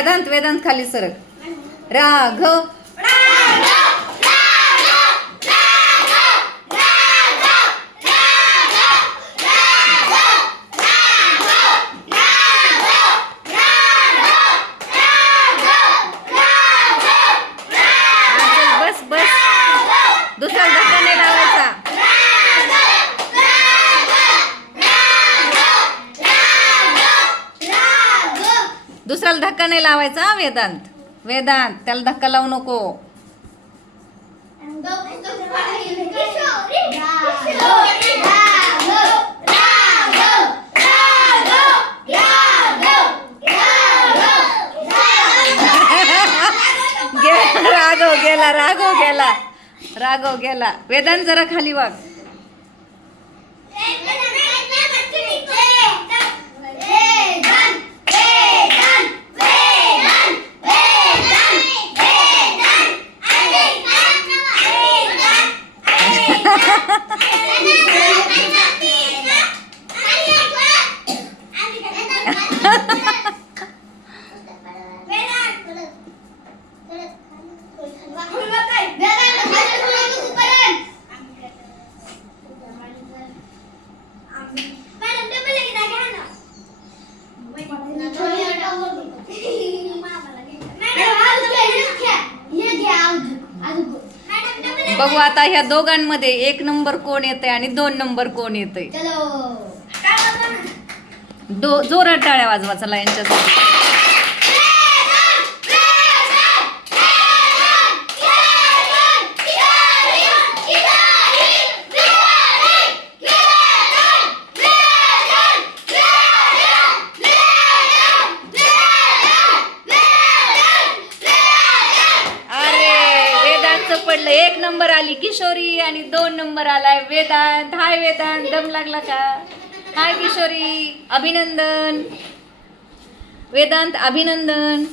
वेदांत वेदांत खाली सरक. राघव. बस बस, दुसरा धक्का नाही लावायचा. दुसऱ्याला धक्का नाही लावायचा. वेदांत वेदांत त्याला धक्का लावू नको. राघव गेला, राघव गेला, राघव गेला. वेदांत जरा खाली वाग. बघू आता ह्या दोघांमध्ये 1 नंबर कोण येते आणि 2 नंबर कोण येते. जोरात टाळ्या वाजवा चला यांच्यासाठी. पडलं. 1 नंबर आली किशोरी आणि 2 नंबर आलाय वेदांत. हाय वेदांत, दम लागला का? हाय किशोरी, अभिनंदन. वेदांत अभिनंदन.